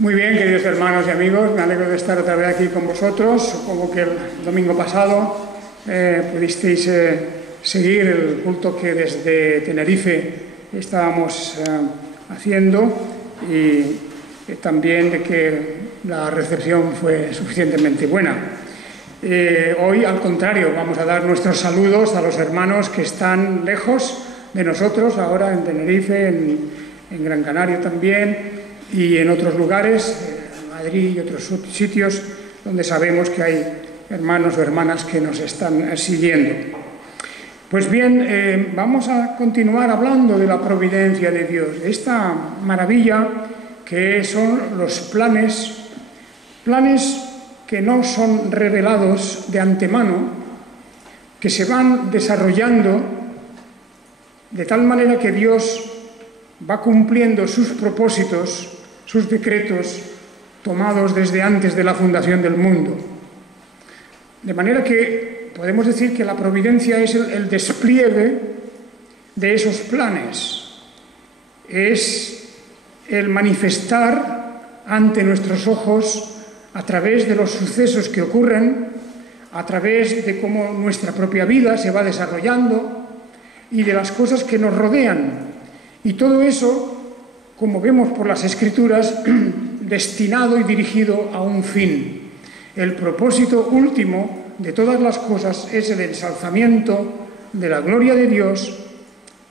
Muy bien, queridos hermanos y amigos, me alegro de estar otra vez aquí con vosotros. Supongo que el domingo pasado pudisteis seguir el culto que desde Tenerife estábamos haciendo y también de que la recepción fue suficientemente buena. Hoy, al contrario, vamos a dar nuestros saludos a los hermanos que están lejos de nosotros, ahora en Tenerife, en Gran Canaria también, y en otros lugares, Madrid y otros sitios donde sabemos que hay hermanos o hermanas que nos están siguiendo. Pues bien, vamos a continuar hablando de la providencia de Dios, de esta maravilla que son los planes que no son revelados de antemano, que se van desarrollando de tal manera que Dios va cumpliendo sus propósitos, sus decretos tomados desde antes de la fundación del mundo. De manera que podemos decir que la providencia es el despliegue de esos planes, es el manifestar ante nuestros ojos a través de los sucesos que ocurren, a través de cómo nuestra propia vida se va desarrollando y de las cosas que nos rodean. Y todo eso, como vemos por las Escrituras, destinado y dirigido a un fin. El propósito último de todas las cosas es el ensalzamiento de la gloria de Dios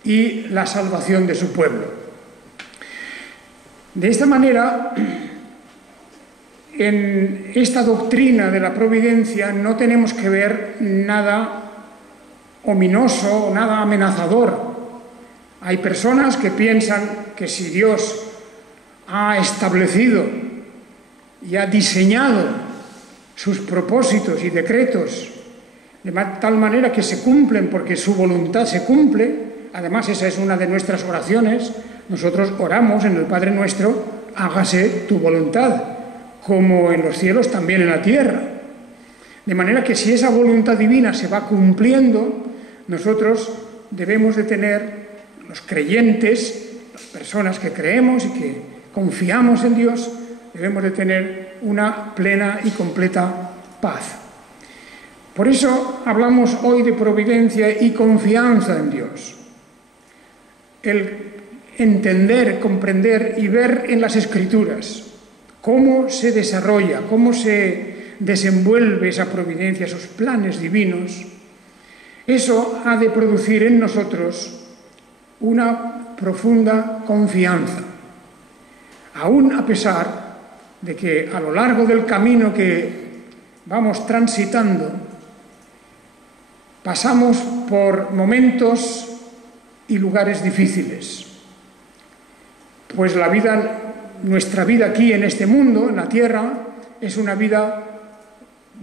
y la salvación de su pueblo. De esta manera, en esta doctrina de la providencia no tenemos que ver nada ominoso, nada amenazador. Hay personas que piensan que si Dios ha establecido y ha diseñado sus propósitos y decretos de tal manera que se cumplen porque su voluntad se cumple, además esa es una de nuestras oraciones, nosotros oramos en el Padre Nuestro, hágase tu voluntad, como en los cielos también en la tierra. De manera que si esa voluntad divina se va cumpliendo, nosotros debemos de tener, los creyentes, las personas que creemos y que confiamos en Dios, debemos de tener una plena y completa paz. Por eso hablamos hoy de providencia y confianza en Dios. El entender, comprender y ver en las Escrituras cómo se desarrolla, cómo se desenvuelve esa providencia, esos planes divinos, eso ha de producir en nosotros una profunda confianza, aún a pesar de que a lo largo del camino que vamos transitando pasamos por momentos y lugares difíciles, pues nuestra vida aquí en este mundo, en la tierra, es una vida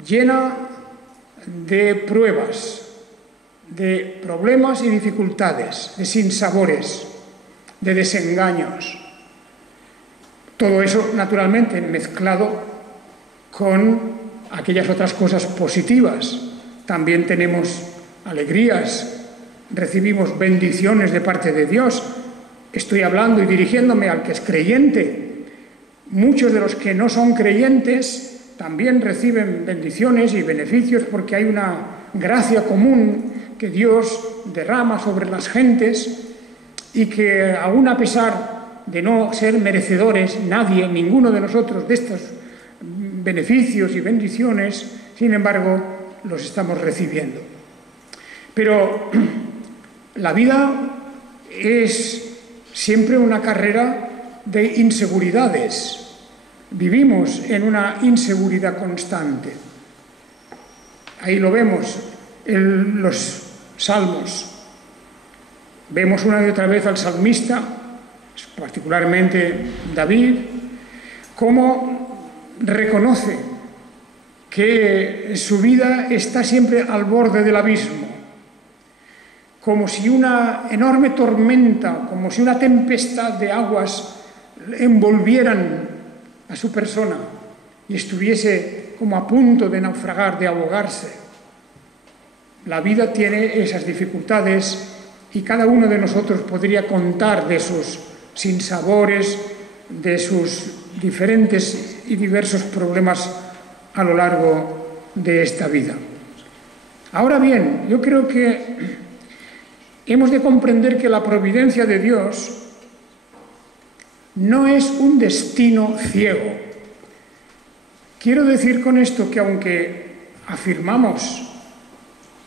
llena de pruebas, de problemas y dificultades, de sinsabores, de desengaños. Todo eso, naturalmente, mezclado con aquellas otras cosas positivas. También tenemos alegrías, recibimos bendiciones de parte de Dios. Estoy hablando y dirigiéndome al que es creyente. Muchos de los que no son creyentes también reciben bendiciones y beneficios porque hay una gracia común que Dios derrama sobre las gentes y que aún a pesar de no ser merecedores, ninguno de nosotros de estos beneficios y bendiciones, sin embargo, los estamos recibiendo. Pero la vida es siempre una carrera de inseguridades. Vivimos en una inseguridad constante. Ahí lo vemos en los salmos. Vemos una y otra vez al salmista, particularmente David, cómo reconoce que su vida está siempre al borde del abismo, como si una enorme tormenta, como si una tempestad de aguas envolvieran a su persona y estuviese como a punto de naufragar, de ahogarse. La vida tiene esas dificultades y cada uno de nosotros podría contar de sus sinsabores, de sus diferentes y diversos problemas a lo largo de esta vida. Ahora bien, yo creo que hemos de comprender que la providencia de Dios no es un destino ciego. Quiero decir con esto que aunque afirmamos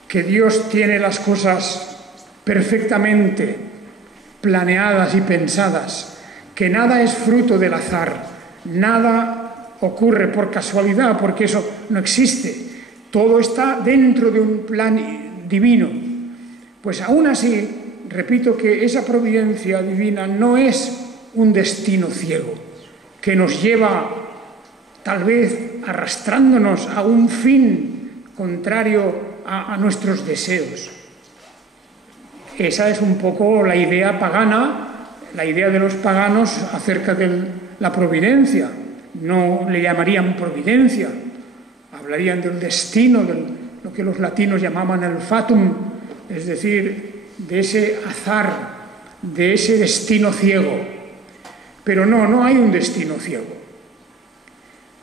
que Dios tiene las cosas perfectamente planeadas y pensadas, que nada es fruto del azar, nada ocurre por casualidad, porque eso no existe, todo está dentro de un plan divino, pues aún así, repito que esa providencia divina no es un destino ciego, que nos lleva tal vez arrastrándonos a un fin contrario a nuestros deseos. Esa es un poco la idea pagana, la idea de los paganos acerca de la providencia. No le llamarían providencia, hablarían del destino, de lo que los latinos llamaban el fatum, es decir, de ese azar, de ese destino ciego. Pero no hay un destino ciego.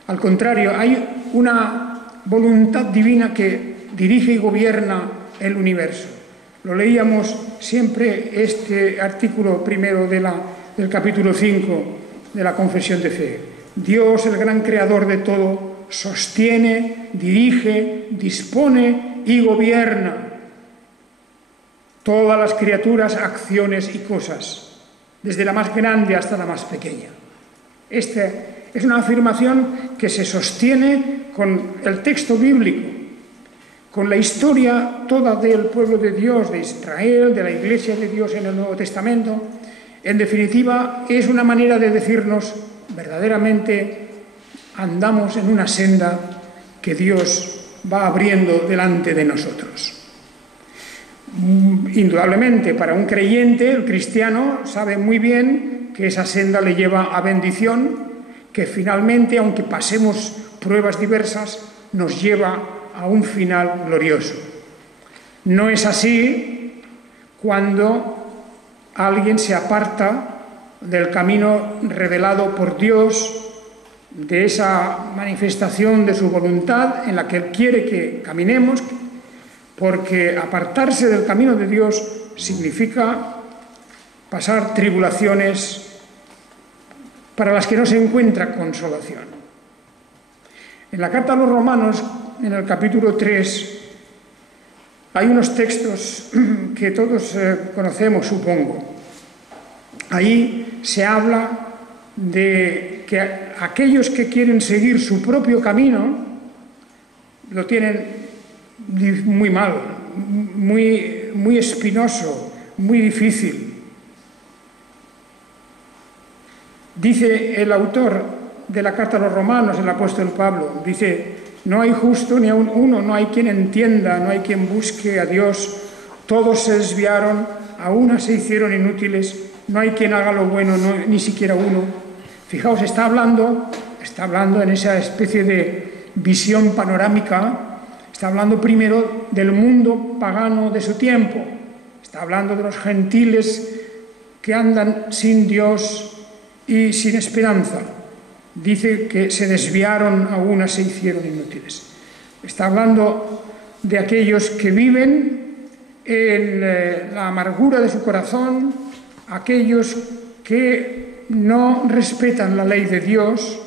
Al contrario, hay una voluntad divina que dirige y gobierna el universo. Lo leíamos siempre este artículo primero del capítulo 5 de la Confesión de Fe. Dios, el gran creador de todo, sostiene, dirige, dispone y gobierna todas las criaturas, acciones y cosas, desde la más grande hasta la más pequeña. Esta es una afirmación que se sostiene con el texto bíblico, con la historia toda del pueblo de Dios, de Israel, de la Iglesia de Dios en el Nuevo Testamento. En definitiva, es una manera de decirnos verdaderamente andamos en una senda que Dios va abriendo delante de nosotros. Indudablemente, para un creyente, el cristiano sabe muy bien que esa senda le lleva a bendición, que finalmente, aunque pasemos pruebas diversas, nos lleva a un final glorioso. No es así cuando alguien se aparta del camino revelado por Dios, de esa manifestación de su voluntad en la que Él quiere que caminemos, porque apartarse del camino de Dios significa pasar tribulaciones para las que no se encuentra consolación. En la carta a los Romanos, en el capítulo 3, hay unos textos que todos conocemos, supongo. Ahí se habla de que aquellos que quieren seguir su propio camino lo tienen muy mal, muy espinoso, muy difícil. Dice el autor de la carta a los Romanos, el apóstol Pablo, dice: no hay justo ni aun uno, no hay quien entienda, no hay quien busque a Dios, todos se desviaron, a una se hicieron inútiles, no hay quien haga lo bueno, no, ni siquiera uno. Fijaos, está hablando en esa especie de visión panorámica. Está hablando primero del mundo pagano de su tiempo. Está hablando de los gentiles que andan sin Dios y sin esperanza. Dice que se desviaron, a una se hicieron inútiles. Está hablando de aquellos que viven en la amargura de su corazón, aquellos que no respetan la ley de Dios.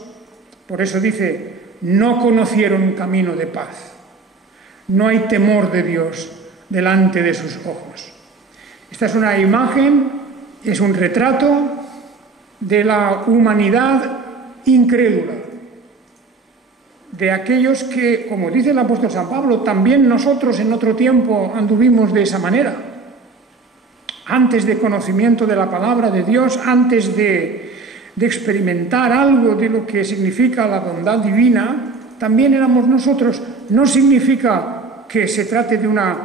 Por eso dice, no conocieron camino de paz. No hay temor de Dios delante de sus ojos. Esta es una imagen, es un retrato de la humanidad incrédula, de aquellos que, como dice el apóstol San Pablo, también nosotros en otro tiempo anduvimos de esa manera. Antes de conocimiento de la palabra de Dios, antes de experimentar algo de lo que significa la bondad divina, también éramos nosotros. No significa que se trate de una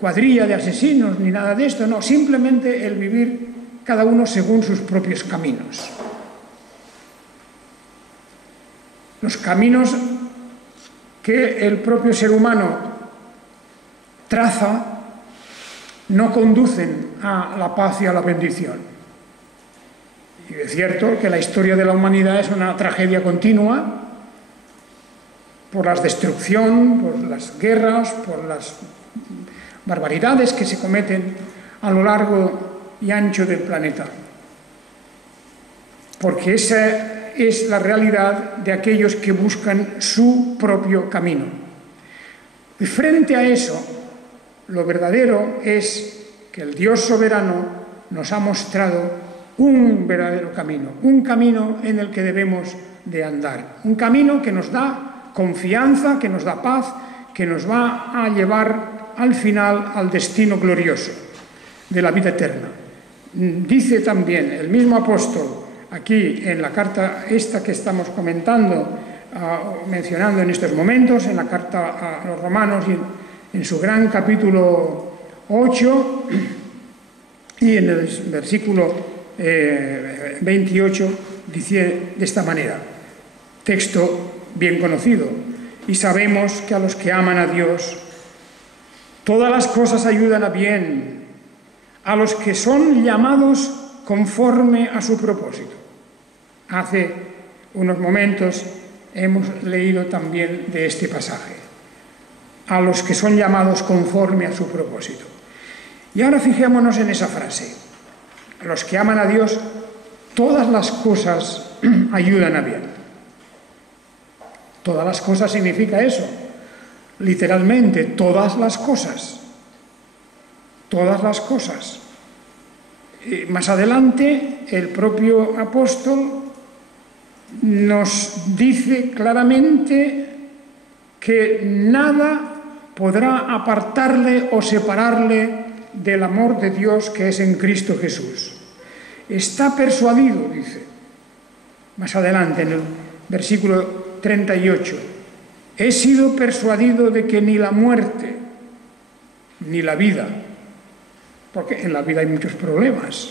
cuadrilla de asesinos ni nada de esto, no, simplemente el vivir cada uno según sus propios caminos. Los caminos que el propio ser humano traza no conducen a la paz y a la bendición. es cierto que la historia de la humanidad es una tragedia continua por la destrucción, por las guerras, por las barbaridades que se cometen a lo largo y ancho del planeta. Porque esa es la realidad de aquellos que buscan su propio camino. Y frente a eso, lo verdadero es que el Dios soberano nos ha mostrado un verdadero camino, un camino en el que debemos de andar, un camino que nos da confianza, que nos da paz, que nos va a llevar al final al destino glorioso de la vida eterna. Dice también el mismo apóstol aquí en la carta esta que estamos comentando, mencionando en estos momentos, en la carta a los Romanos y en su gran capítulo 8 y en el versículo 28 dice de esta manera, texto bien conocido: y sabemos que a los que aman a Dios todas las cosas ayudan a bien, a los que son llamados conforme a su propósito. Hace unos momentos hemos leído también de este pasaje, a los que son llamados conforme a su propósito. Y ahora fijémonos en esa frase, a los que aman a Dios, todas las cosas ayudan a bien. Todas las cosas significa eso, literalmente, todas las cosas. Todas las cosas. Más adelante, el propio apóstol nos dice claramente que nada podrá apartarle o separarle del amor de Dios que es en Cristo Jesús. Está persuadido, dice, más adelante en el versículo 38, he sido persuadido de que ni la muerte, ni la vida, porque en la vida hay muchos problemas,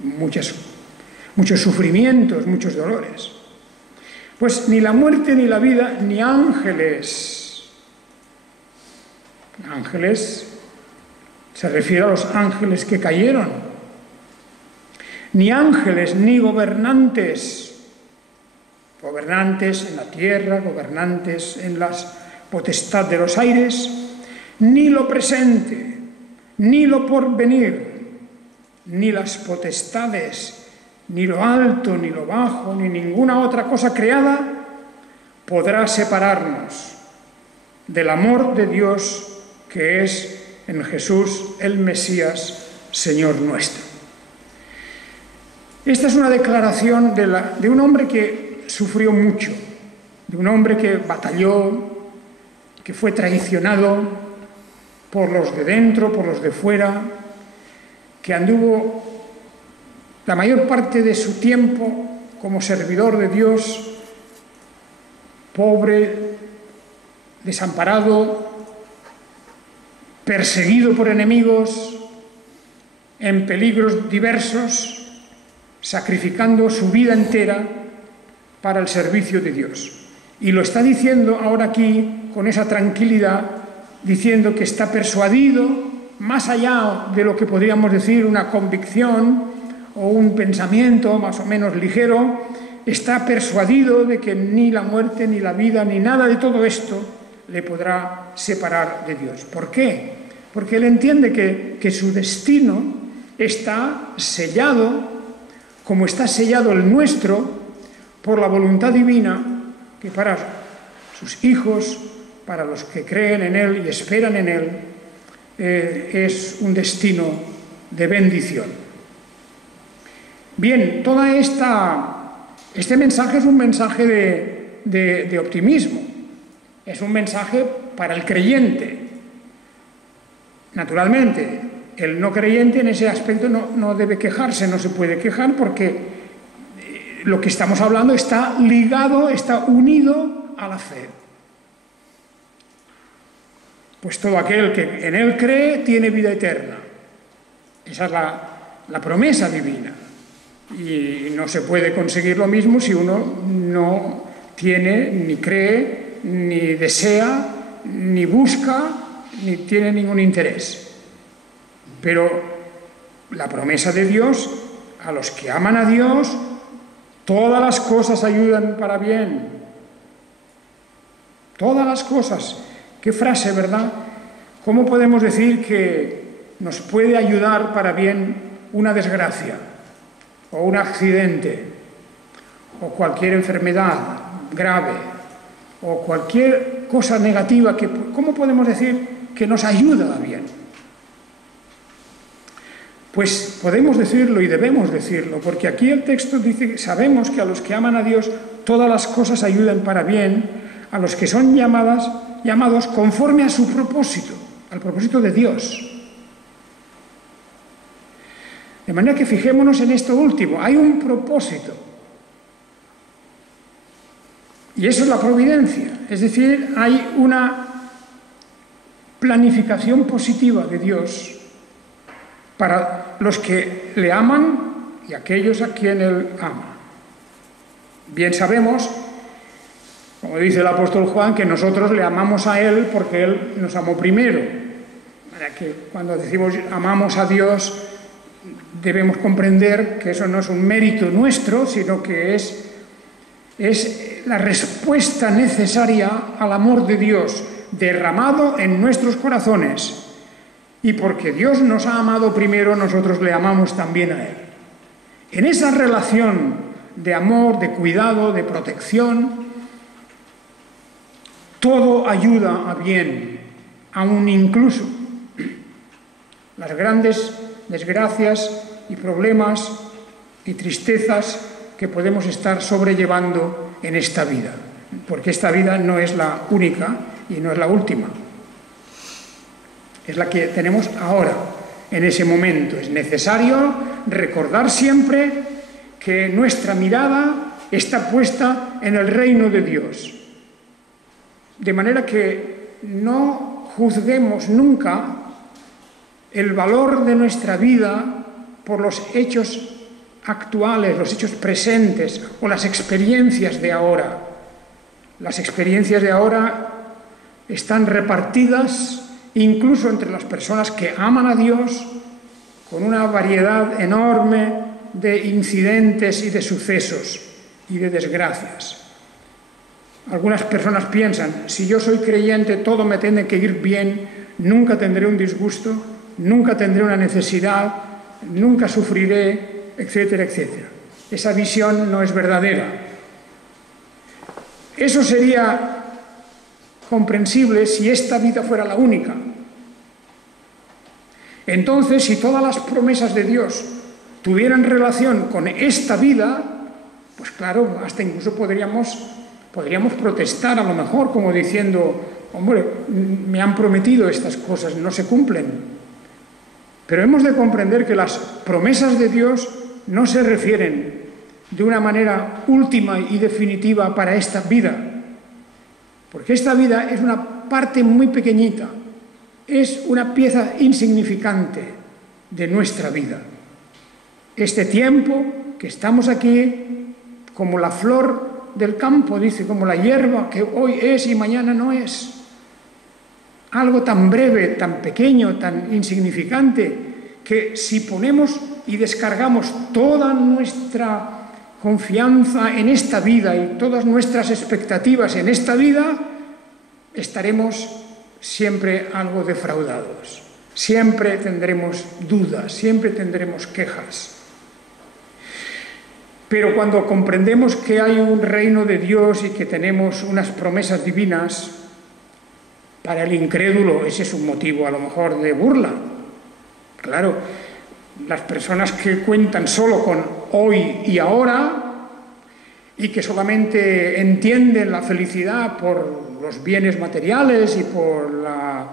muchos sufrimientos, muchos dolores. Pues ni la muerte, ni la vida, ni ángeles se refiere a los ángeles que cayeron, ni ángeles, ni gobernantes en la tierra, gobernantes en la potestad de los aires, ni lo presente, ni lo porvenir, ni las potestades, ni lo alto, ni lo bajo, ni ninguna otra cosa creada podrá separarnos del amor de Dios que es en Jesús el Mesías, Señor nuestro. Esta es una declaración de un hombre que sufrió mucho, de un hombre que batalló, que fue traicionado por los de dentro, por los de fuera, que anduvo la mayor parte de su tiempo como servidor de Dios, pobre, desamparado, perseguido por enemigos, en peligros diversos, sacrificando su vida entera para el servicio de Dios. Y lo está diciendo ahora aquí con esa tranquilidad, diciendo que está persuadido, más allá de lo que podríamos decir una convicción o un pensamiento más o menos ligero, está persuadido de que ni la muerte, ni la vida, ni nada de todo esto le podrá separar de Dios. ¿Por qué? Porque él entiende que su destino está sellado, como está sellado el nuestro, por la voluntad divina, que para sus hijos, para los que creen en Él y esperan en Él, es un destino de bendición. Bien, este mensaje es un mensaje de optimismo, es un mensaje para el creyente. Naturalmente, el no creyente en ese aspecto no debe quejarse, no se puede quejar porque lo que estamos hablando está ligado, está unido a la fe. Pues todo aquel que en Él cree tiene vida eterna. Esa es la promesa divina. Y no se puede conseguir lo mismo si uno no tiene, ni cree, ni desea, ni busca, ni tiene ningún interés. Pero la promesa de Dios a los que aman a Dios, todas las cosas ayudan para bien. Todas las cosas. Qué frase, ¿verdad? ¿Cómo podemos decir que nos puede ayudar para bien una desgracia, o un accidente, o cualquier enfermedad grave, o cualquier cosa negativa? ¿Cómo podemos decir que nos ayuda a bien? Pues podemos decirlo y debemos decirlo, porque aquí el texto dice que sabemos que a los que aman a Dios todas las cosas ayudan para bien, a los que son llamados conforme a su propósito, al propósito de Dios. De manera que fijémonos en esto último, hay un propósito. Y eso es la providencia, es decir, hay una planificación positiva de Dios para los que le aman y aquellos a quien Él ama. Bien sabemos, como dice el apóstol Juan, que nosotros le amamos a Él porque Él nos amó primero. Para que cuando decimos amamos a Dios, debemos comprender que eso no es un mérito nuestro, sino que es la respuesta necesaria al amor de Dios derramado en nuestros corazones. Y porque Dios nos ha amado primero, nosotros le amamos también a Él. En esa relación de amor, de cuidado, de protección, todo ayuda a bien, aun incluso las grandes desgracias y problemas y tristezas que podemos estar sobrellevando en esta vida, porque esta vida no es la única y no es la última. Es la que tenemos ahora, en ese momento. Es necesario recordar siempre que nuestra mirada está puesta en el reino de Dios. De manera que no juzguemos nunca el valor de nuestra vida por los hechos actuales, los hechos presentes o las experiencias de ahora. Las experiencias de ahora están repartidas incluso entre las personas que aman a Dios, con una variedad enorme de incidentes y de sucesos y de desgracias. Algunas personas piensan, si yo soy creyente, todo me tiene que ir bien, nunca tendré un disgusto, nunca tendré una necesidad, nunca sufriré, etcétera, etcétera. Esa visión no es verdadera. Eso sería comprensible si esta vida fuera la única. Entonces, si todas las promesas de Dios tuvieran relación con esta vida, pues claro, hasta incluso podríamos protestar a lo mejor, como diciendo, hombre, me han prometido estas cosas, no se cumplen. Pero hemos de comprender que las promesas de Dios no se refieren de una manera última y definitiva para esta vida, porque esta vida es una parte muy pequeñita, es una pieza insignificante de nuestra vida. Este tiempo que estamos aquí, como la flor del campo, dice, como la hierba que hoy es y mañana no es. Algo tan breve, tan pequeño, tan insignificante, que si ponemos y descargamos toda nuestra confianza en esta vida y todas nuestras expectativas en esta vida, estaremos siempre algo defraudados. Siempre tendremos dudas, siempre tendremos quejas. Pero cuando comprendemos que hay un reino de Dios y que tenemos unas promesas divinas, para el incrédulo ese es un motivo a lo mejor de burla. Claro, las personas que cuentan solo con hoy y ahora y que solamente entienden la felicidad por los bienes materiales y por la,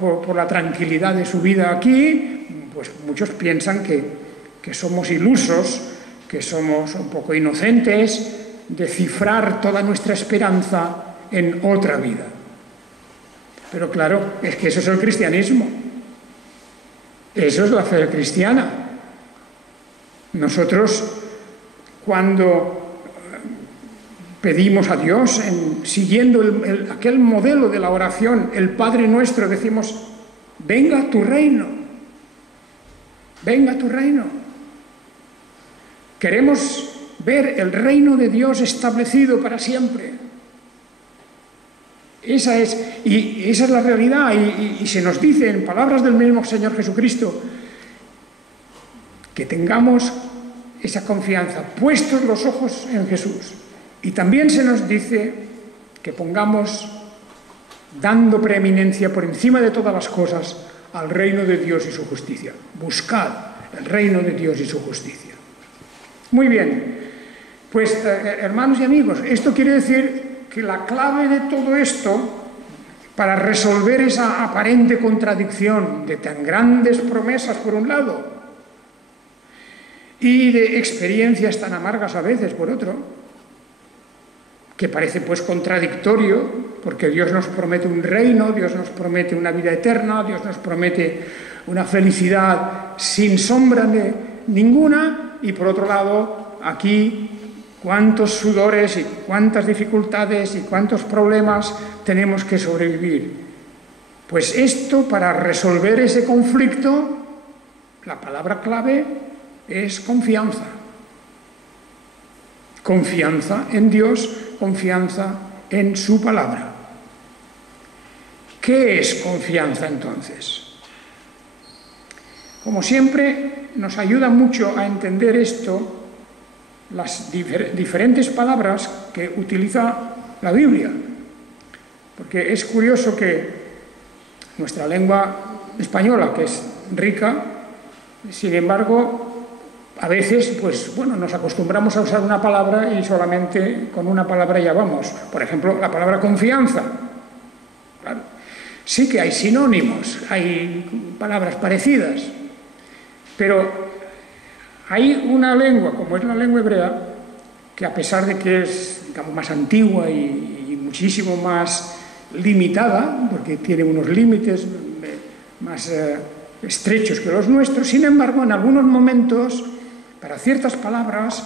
por la tranquilidad de su vida aquí, pues muchos piensan que somos ilusos, que somos un poco inocentes de cifrar toda nuestra esperanza en otra vida. Pero claro, es que eso es el cristianismo. Eso es la fe cristiana. Nosotros, cuando pedimos a Dios, siguiendo aquel modelo de la oración, el Padre Nuestro, decimos, venga tu reino, venga tu reino. Queremos ver el reino de Dios establecido para siempre. Esa es la realidad, y se nos dice en palabras del mismo Señor Jesucristo que tengamos esa confianza, puestos los ojos en Jesús. Y también se nos dice que pongamos, dando preeminencia por encima de todas las cosas, al reino de Dios y su justicia. Buscad el reino de Dios y su justicia. Muy bien, pues hermanos y amigos, esto quiere decir que la clave de todo esto, para resolver esa aparente contradicción de tan grandes promesas por un lado y de experiencias tan amargas a veces por otro, que parece pues contradictorio, porque Dios nos promete un reino, Dios nos promete una vida eterna, Dios nos promete una felicidad sin sombra ninguna, y por otro lado, aquí cuántos sudores y cuántas dificultades y cuántos problemas tenemos que sobrevivir. Pues esto, para resolver ese conflicto, la palabra clave es confianza. Confianza en Dios, confianza en su palabra. ¿Qué es confianza entonces? Como siempre, nos ayuda mucho a entender esto las diferentes palabras que utiliza la Biblia. Porque es curioso que nuestra lengua española, que es rica, sin embargo, a veces, pues bueno, nos acostumbramos a usar una palabra y solamente con una palabra ya vamos. Por ejemplo, la palabra confianza. Claro. Sí que hay sinónimos, hay palabras parecidas, pero hay una lengua, como es la lengua hebrea, que a pesar de que es, digamos, más antigua y muchísimo más limitada, porque tiene unos límites más estrechos que los nuestros, sin embargo, en algunos momentos, para ciertas palabras,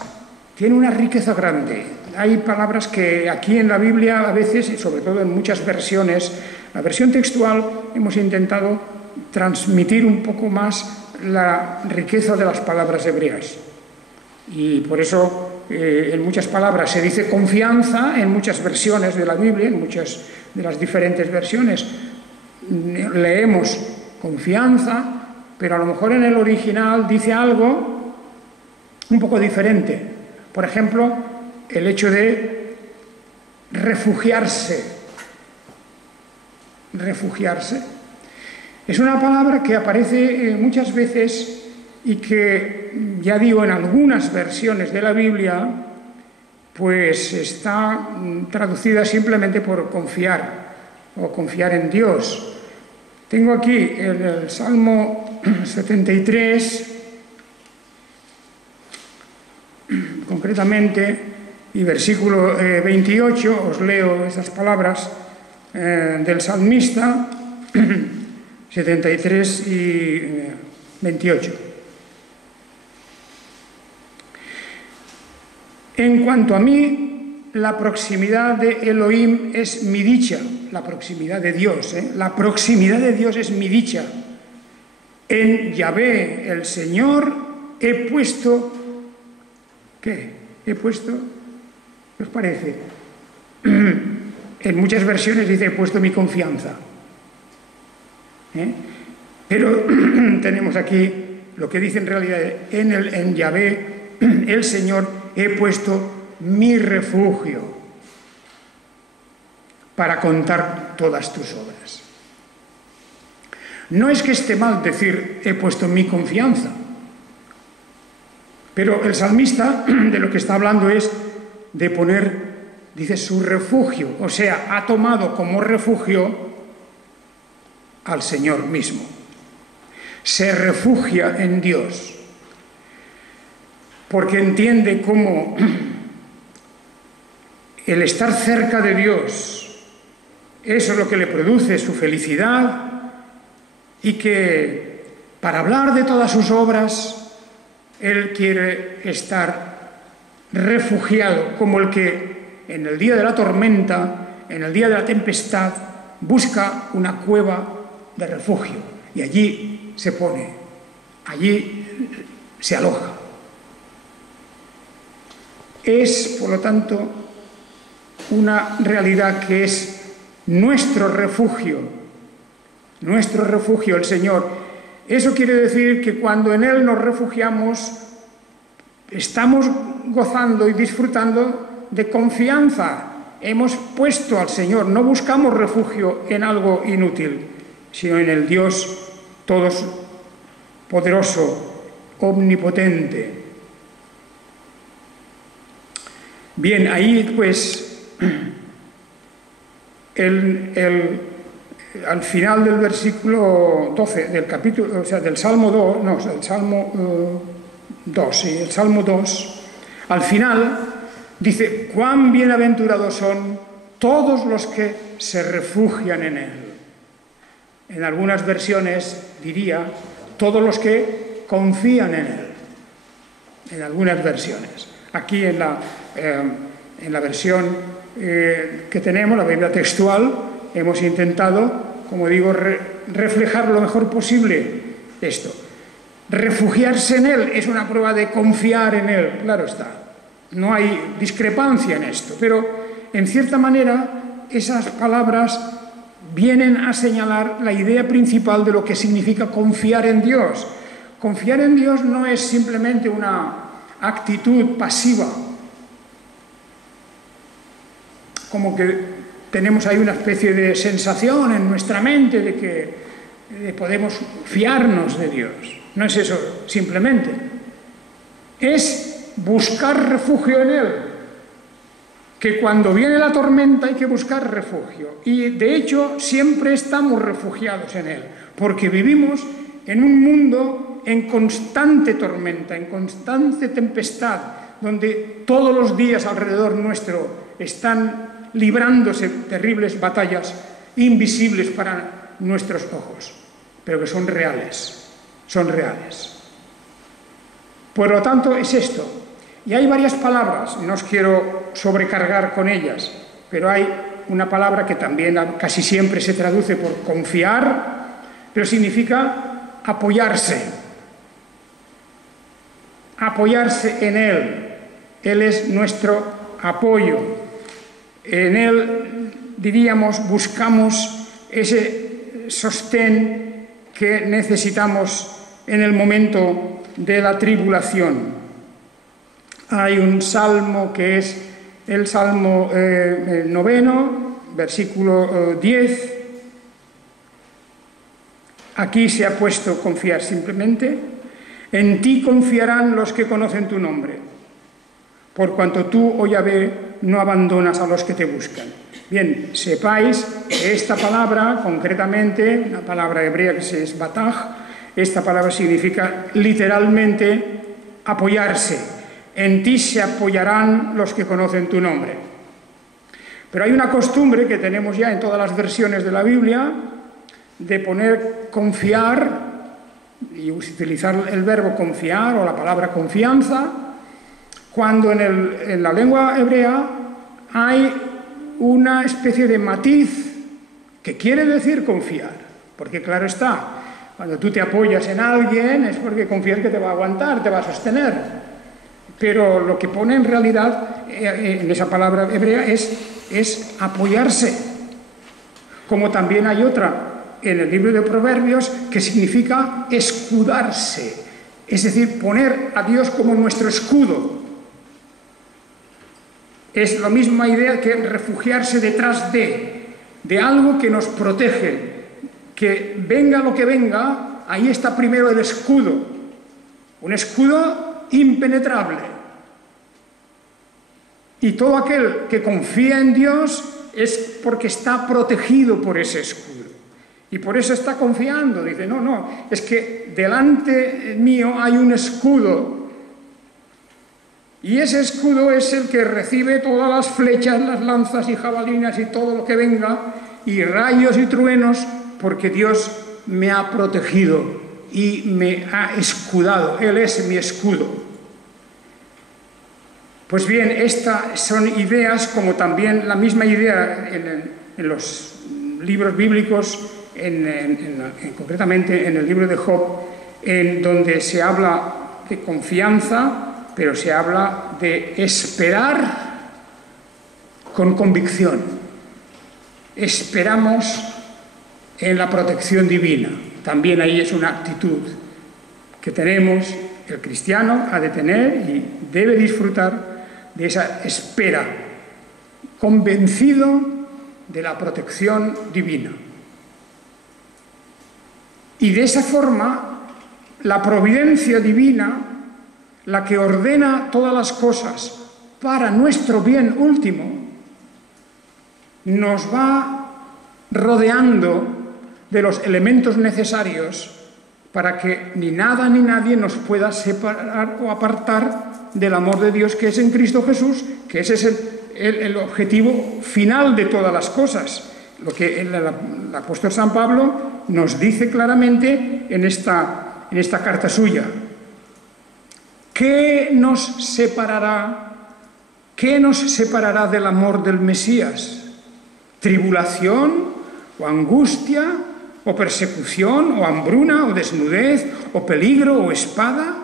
tiene una riqueza grande. Hay palabras que aquí en la Biblia, a veces, y sobre todo en muchas versiones, la versión textual, hemos intentado transmitir un poco más la riqueza de las palabras hebreas. Y por eso en muchas palabras se dice confianza, en muchas versiones de la Biblia, en muchas de las diferentes versiones leemos confianza, pero a lo mejor en el original dice algo un poco diferente. Por ejemplo, el hecho de refugiarse. Refugiarse. Es una palabra que aparece muchas veces y que, ya digo, en algunas versiones de la Biblia, pues está traducida simplemente por confiar o confiar en Dios. Tengo aquí el Salmo 73, concretamente, y versículo 28, os leo esas palabras del salmista, 73 y 28. En cuanto a mí, la proximidad de Elohim es mi dicha, la proximidad de Dios, la proximidad de Dios es mi dicha. En Yahvé, el Señor, he puesto, ¿qué? He puesto, ¿qué os parece? En muchas versiones dice, he puesto mi confianza. Pero tenemos aquí lo que dice en realidad, en Yahvé, el Señor, he puesto mi refugio para contar todas tus obras. No es que esté mal decir he puesto mi confianza, pero el salmista de lo que está hablando es de poner, dice, su refugio, o sea, ha tomado como refugio al Señor mismo. Se refugia en Dios, porque entiende cómo el estar cerca de Dios, eso es lo que le produce su felicidad, y que para hablar de todas sus obras, él quiere estar refugiado, como el que en el día de la tormenta, en el día de la tempestad, busca una cueva de refugio, y allí se pone, allí se aloja. es, por lo tanto, una realidad que es nuestro refugio el Señor. Eso quiere decir que cuando en Él nos refugiamos, estamos gozando y disfrutando de confianza. Hemos puesto al Señor, no buscamos refugio en algo inútil, sino en el Dios todopoderoso, omnipotente. Bien, ahí pues al final del versículo 12 del capítulo, o sea, del Salmo 2, no, el Salmo 2, sí, el Salmo 2, al final dice: cuán bienaventurados son todos los que se refugian en Él. En algunas versiones diría todos los que confían en Él. En algunas versiones. Aquí en la versión que tenemos, la Biblia textual, hemos intentado, como digo, reflejar lo mejor posible esto. Refugiarse en Él es una prueba de confiar en Él, claro está. No hay discrepancia en esto, pero en cierta manera esas palabras vienen a señalar la idea principal de lo que significa confiar en Dios. Confiar en Dios no es simplemente una actitud pasiva, como que tenemos ahí una especie de sensación en nuestra mente de que podemos fiarnos de Dios. No es eso simplemente. Es buscar refugio en Él. Que cuando viene la tormenta hay que buscar refugio. Y de hecho siempre estamos refugiados en Él. Porque vivimos en un mundo en constante tormenta, en constante tempestad, donde todos los días alrededor nuestro están librándose terribles batallas invisibles para nuestros ojos, pero que son reales, son reales. Por lo tanto, es esto. Y hay varias palabras, no os quiero sobrecargar con ellas, pero hay una palabra que también casi siempre se traduce por confiar, pero significa apoyarse. Apoyarse en Él. Él es nuestro apoyo. En Él, diríamos, buscamos ese sostén que necesitamos en el momento de la tribulación. Hay un salmo que es el Salmo 9, versículo 10. Aquí se ha puesto confiar simplemente. En ti confiarán los que conocen tu nombre, por cuanto tú, oh Yahvé, no abandonas a los que te buscan. Bien, sepáis que esta palabra, concretamente, una palabra hebrea que es bataj, esta palabra significa literalmente apoyarse. En ti se apoyarán los que conocen tu nombre. Pero hay una costumbre que tenemos ya en todas las versiones de la Biblia de poner confiar y utilizar el verbo confiar o la palabra confianza cuando en la lengua hebrea hay una especie de matiz que quiere decir confiar. Porque claro está, cuando tú te apoyas en alguien es porque confías que te va a aguantar, te va a sostener. Pero lo que pone en realidad en esa palabra hebrea es apoyarse. Como también hay otra en el libro de Proverbios que significa escudarse. Es decir, poner a Dios como nuestro escudo. Es la misma idea que refugiarse detrás de algo que nos protege. Que venga lo que venga, ahí está primero el escudo. Un escudo impenetrable. Y todo aquel que confía en Dios es porque está protegido por ese escudo. Y por eso está confiando. Dice, no, es que delante mío hay un escudo. Y ese escudo es el que recibe todas las flechas, las lanzas y jabalinas y todo lo que venga, y rayos y truenos, porque Dios me ha protegido y me ha escudado. Él es mi escudo. Pues bien, estas son ideas, como también la misma idea en los libros bíblicos, concretamente en el libro de Job, en donde se habla de confianza, pero se habla de esperar con convicción. Esperamos en la protección divina. También ahí es una actitud que tenemos, el cristiano ha de tener y debe disfrutar de esa espera, convencido de la protección divina. Y de esa forma, la providencia divina, la que ordena todas las cosas para nuestro bien último, nos va rodeando de los elementos necesarios para que ni nada ni nadie nos pueda separar o apartar del amor de Dios que es en Cristo Jesús, que ese es el objetivo final de todas las cosas. Lo que el apóstol San Pablo nos dice claramente en esta carta suya. ¿Qué nos separará del amor del Mesías? ¿Tribulación o angustia o persecución o hambruna o desnudez o peligro o espada?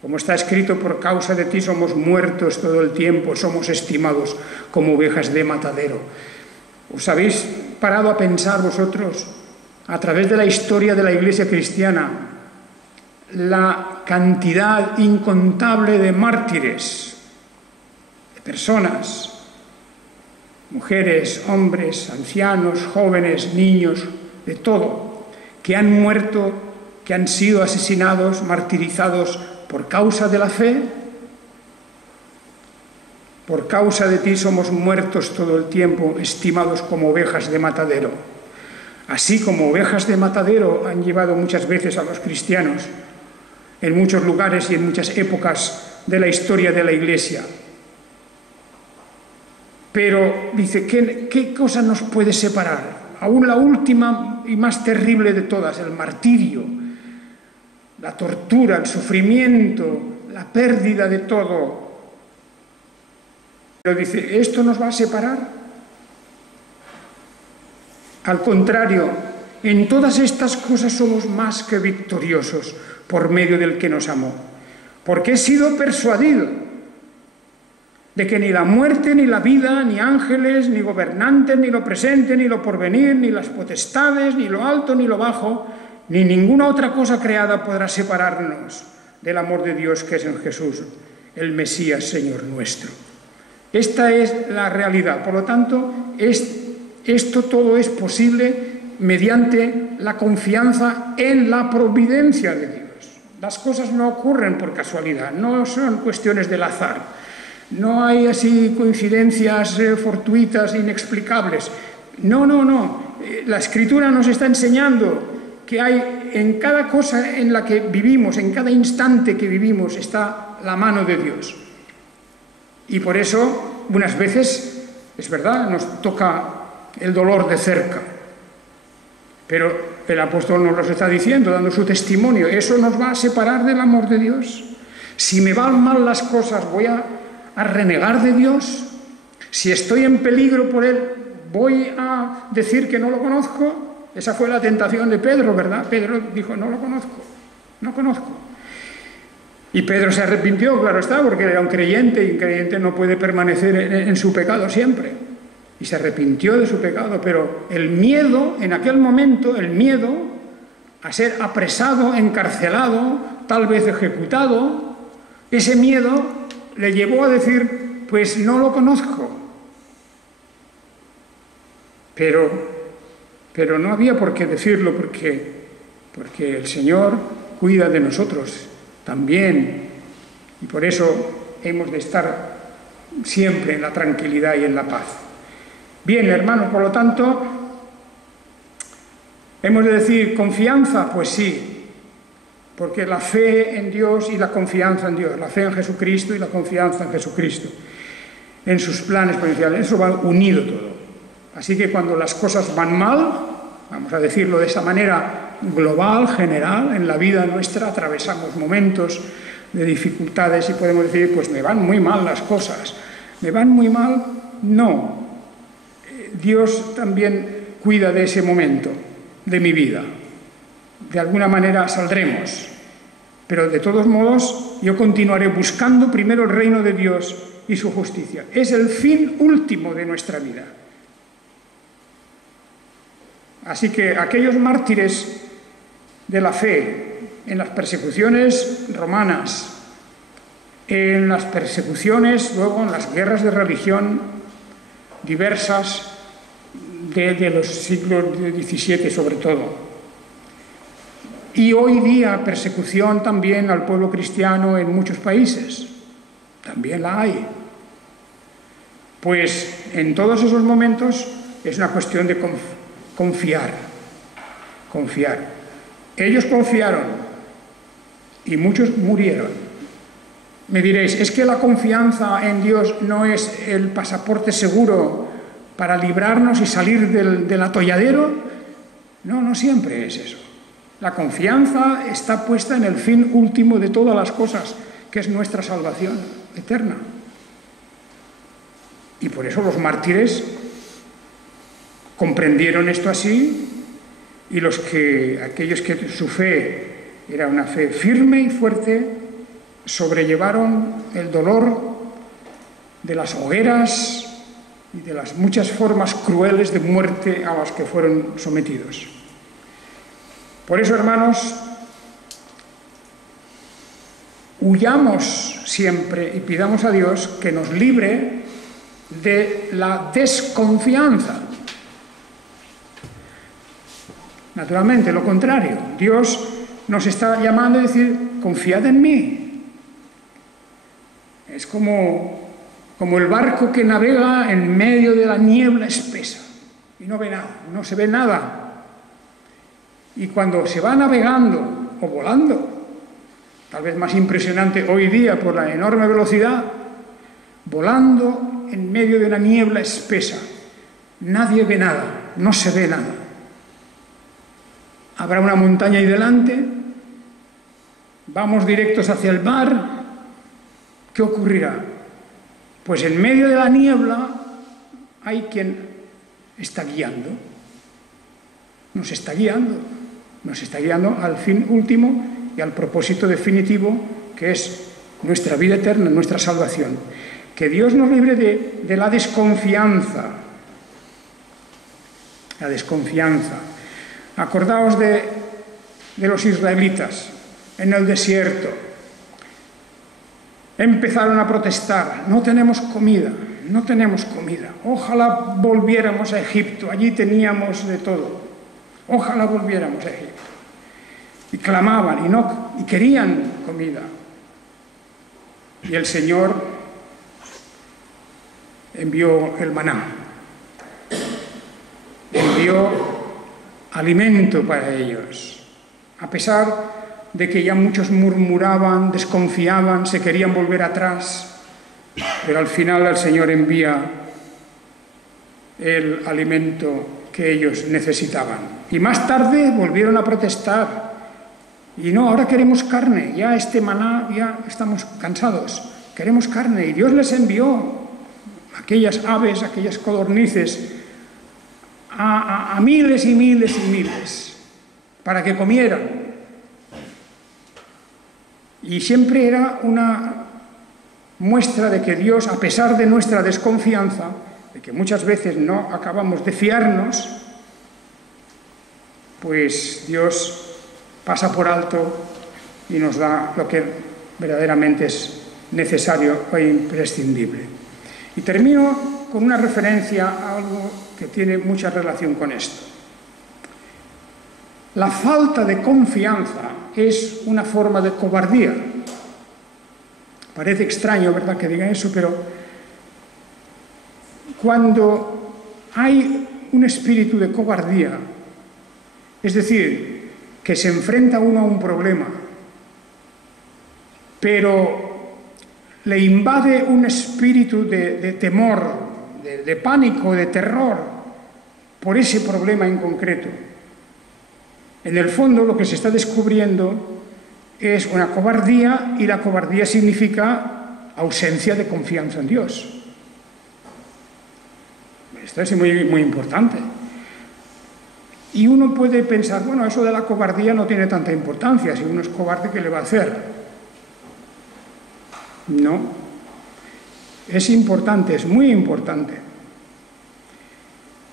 Como está escrito, por causa de ti somos muertos todo el tiempo, somos estimados como ovejas de matadero. ¿Os habéis parado a pensar vosotros, a través de la historia de la Iglesia cristiana, la cantidad incontable de mártires, de personas, mujeres, hombres, ancianos, jóvenes, niños, de todo, que han muerto, que han sido asesinados, martirizados por causa de la fe? Por causa de ti somos muertos todo el tiempo, estimados como ovejas de matadero. Así como ovejas de matadero han llevado muchas veces a los cristianos en muchos lugares y en muchas épocas de la historia de la Iglesia. Pero dice, ¿qué cosa nos puede separar? Aún la última y más terrible de todas, el martirio, la tortura, el sufrimiento, la pérdida de todo. Pero dice, ¿esto nos va a separar? Al contrario, en todas estas cosas somos más que victoriosos por medio del que nos amó. Porque he sido persuadido de que ni la muerte, ni la vida, ni ángeles, ni gobernantes, ni lo presente, ni lo porvenir, ni las potestades, ni lo alto, ni lo bajo, ni ninguna otra cosa creada podrá separarnos del amor de Dios que es en Jesús, el Mesías, Señor nuestro. Esta es la realidad. Por lo tanto, esto todo es posible mediante la confianza en la providencia de Dios. Las cosas no ocurren por casualidad, no son cuestiones del azar. No hay así coincidencias fortuitas, inexplicables. No. La Escritura nos está enseñando que hay en cada cosa en la que vivimos, en cada instante que vivimos, está la mano de Dios. Y por eso, unas veces, es verdad, nos toca el dolor de cerca. Pero el apóstol nos lo está diciendo, dando su testimonio. ¿Eso nos va a separar del amor de Dios? Si me van mal las cosas, ¿voy a renegar de Dios? Si estoy en peligro por Él, ¿voy a decir que no lo conozco? Esa fue la tentación de Pedro, ¿verdad? Pedro dijo, no lo conozco, no conozco. Y Pedro se arrepintió, claro está, porque era un creyente, y un creyente no puede permanecer en su pecado siempre. Y se arrepintió de su pecado, pero el miedo, en aquel momento, el miedo a ser apresado, encarcelado, tal vez ejecutado, ese miedo le llevó a decir, pues no lo conozco. Pero no había por qué decirlo, porque el Señor cuida de nosotros también. Y por eso hemos de estar siempre en la tranquilidad y en la paz. Bien, hermanos, por lo tanto, hemos de decir, ¿confianza? Pues sí, porque la fe en Dios y la confianza en Dios, la fe en Jesucristo y la confianza en Jesucristo, en sus planes providenciales, eso va unido todo. Así que cuando las cosas van mal, vamos a decirlo de esa manera global, general, en la vida nuestra atravesamos momentos de dificultades y podemos decir, pues me van muy mal las cosas. ¿Me van muy mal? No. Dios también cuida de ese momento de mi vida. De alguna manera saldremos. Pero de todos modos, yo continuaré buscando primero el reino de Dios y su justicia. Es el fin último de nuestra vida. Así que aquellos mártires de la fe en las persecuciones romanas, en las persecuciones, luego en las guerras de religión diversas de los siglos XVII sobre todo, y hoy día persecución también al pueblo cristiano en muchos países, también la hay. Pues en todos esos momentos es una cuestión de confiar. Ellos confiaron y muchos murieron. Me diréis, ¿es que la confianza en Dios no es el pasaporte seguro para librarnos y salir del atolladero? No, no siempre es eso. La confianza está puesta en el fin último de todas las cosas, que es nuestra salvación eterna. Y por eso los mártires comprendieron esto así, y aquellos que su fe era una fe firme y fuerte, sobrellevaron el dolor de las hogueras y de las muchas formas crueles de muerte a las que fueron sometidos. Por eso, hermanos, huyamos siempre y pidamos a Dios que nos libre de la desconfianza. Naturalmente, lo contrario. Dios nos está llamando a decir, confiad en mí. Es como el barco que navega en medio de la niebla espesa y no ve nada, no se ve nada. Y cuando se va navegando o volando, tal vez más impresionante hoy día por la enorme velocidad, volando en medio de una niebla espesa, nadie ve nada, no se ve nada. Habrá una montaña ahí delante, vamos directos hacia el mar, ¿qué ocurrirá? Pues en medio de la niebla hay quien está guiando, nos está guiando al fin último y al propósito definitivo, que es nuestra vida eterna, nuestra salvación. Que Dios nos libre de la desconfianza. La desconfianza. Acordaos de los israelitas en el desierto. Empezaron a protestar, no tenemos comida, no tenemos comida. Ojalá volviéramos a Egipto, allí teníamos de todo. Ojalá volviéramos a Egipto. Y clamaban y querían comida. Y el Señor envió el maná. Envió alimento para ellos. A pesar de que ya muchos murmuraban, desconfiaban, se querían volver atrás, pero al final el Señor envía el alimento que ellos necesitaban. Y más tarde volvieron a protestar. Y no, ahora queremos carne, ya este maná, ya estamos cansados, queremos carne. Y Dios les envió aquellas aves, aquellas codornices, a miles y miles y miles, para que comieran. Y siempre era una muestra de que Dios, a pesar de nuestra desconfianza, de que muchas veces no acabamos de fiarnos, pues Dios pasa por alto y nos da lo que verdaderamente es necesario e imprescindible. Y termino con una referencia a algo que tiene mucha relación con esto. La falta de confianza es una forma de cobardía. Parece extraño, ¿verdad?, que diga eso, pero cuando hay un espíritu de cobardía, es decir, que se enfrenta uno a un problema, pero le invade un espíritu de temor, de pánico, de terror por ese problema en concreto. En el fondo lo que se está descubriendo es una cobardía, y la cobardía significa ausencia de confianza en Dios. Esto es muy, muy importante. Y uno puede pensar, bueno, eso de la cobardía no tiene tanta importancia, si uno es cobarde, ¿qué le va a hacer? No, es importante, es muy importante.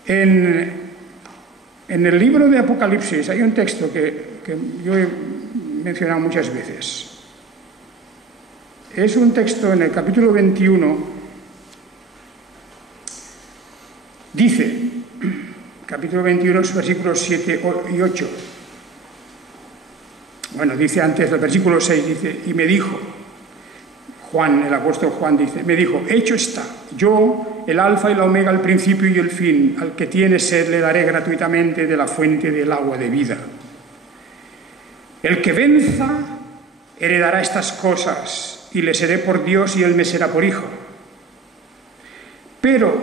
En el libro de Apocalipsis hay un texto que yo he mencionado muchas veces. Es un texto en el capítulo 21, dice, capítulo 21, versículos 7 y 8. Bueno, dice antes, el versículo 6, dice, y me dijo, Juan, el apóstol Juan dice, me dijo, hecho está, yo, el alfa y la omega, el principio y el fin, al que tiene sed le daré gratuitamente de la fuente del agua de vida. El que venza heredará estas cosas, y le seré por Dios y él me será por hijo. Pero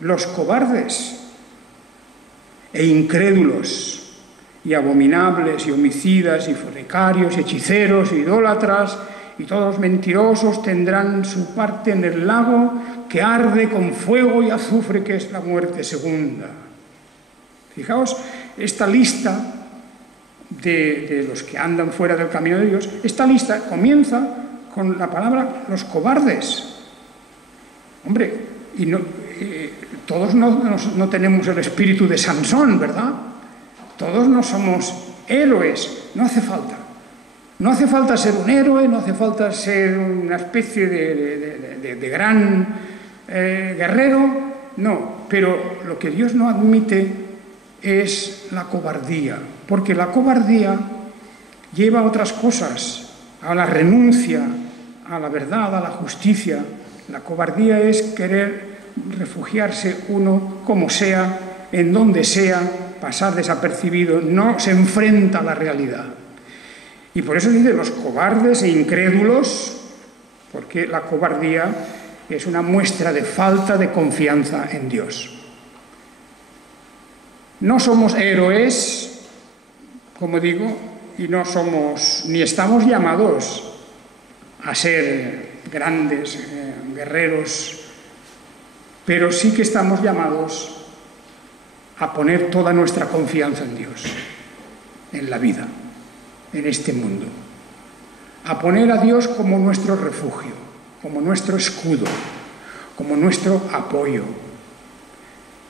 los cobardes e incrédulos, y abominables, y homicidas, y fornicarios, y hechiceros, y idólatras, y todos los mentirosos tendrán su parte en el lago que arde con fuego y azufre, que es la muerte segunda. Fijaos, esta lista de los que andan fuera del camino de Dios, esta lista comienza con la palabra los cobardes. Hombre, y todos no tenemos el espíritu de Sansón, ¿verdad? Todos no somos héroes, no hace falta. No hace falta ser un héroe, no hace falta ser una especie de gran guerrero, no. Pero lo que Dios no admite es la cobardía, porque la cobardía lleva a otras cosas, a la renuncia, a la verdad, a la justicia. La cobardía es querer refugiarse uno como sea, en donde sea, pasar desapercibido, no se enfrenta a la realidad. Y por eso dice los cobardes e incrédulos, porque la cobardía es una muestra de falta de confianza en Dios. No somos héroes, como digo, y no somos, ni estamos llamados a ser grandes guerreros, pero sí que estamos llamados a poner toda nuestra confianza en Dios, en la vida, en este mundo. A poner a Dios como nuestro refugio, como nuestro escudo, como nuestro apoyo.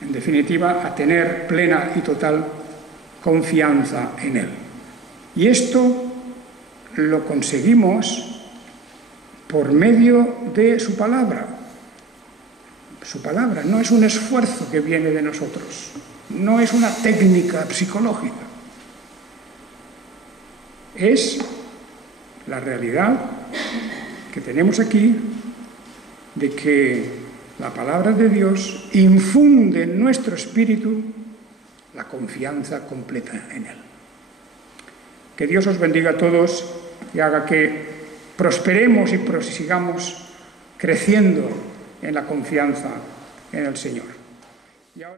En definitiva, a tener plena y total confianza en Él. Y esto lo conseguimos por medio de su palabra. Su palabra no es un esfuerzo que viene de nosotros, no es una técnica psicológica. Es la realidad que tenemos aquí de que la palabra de Dios infunde en nuestro espíritu la confianza completa en Él. Que Dios os bendiga a todos y haga que prosperemos y prosigamos creciendo en la confianza en el Señor. Y ahora...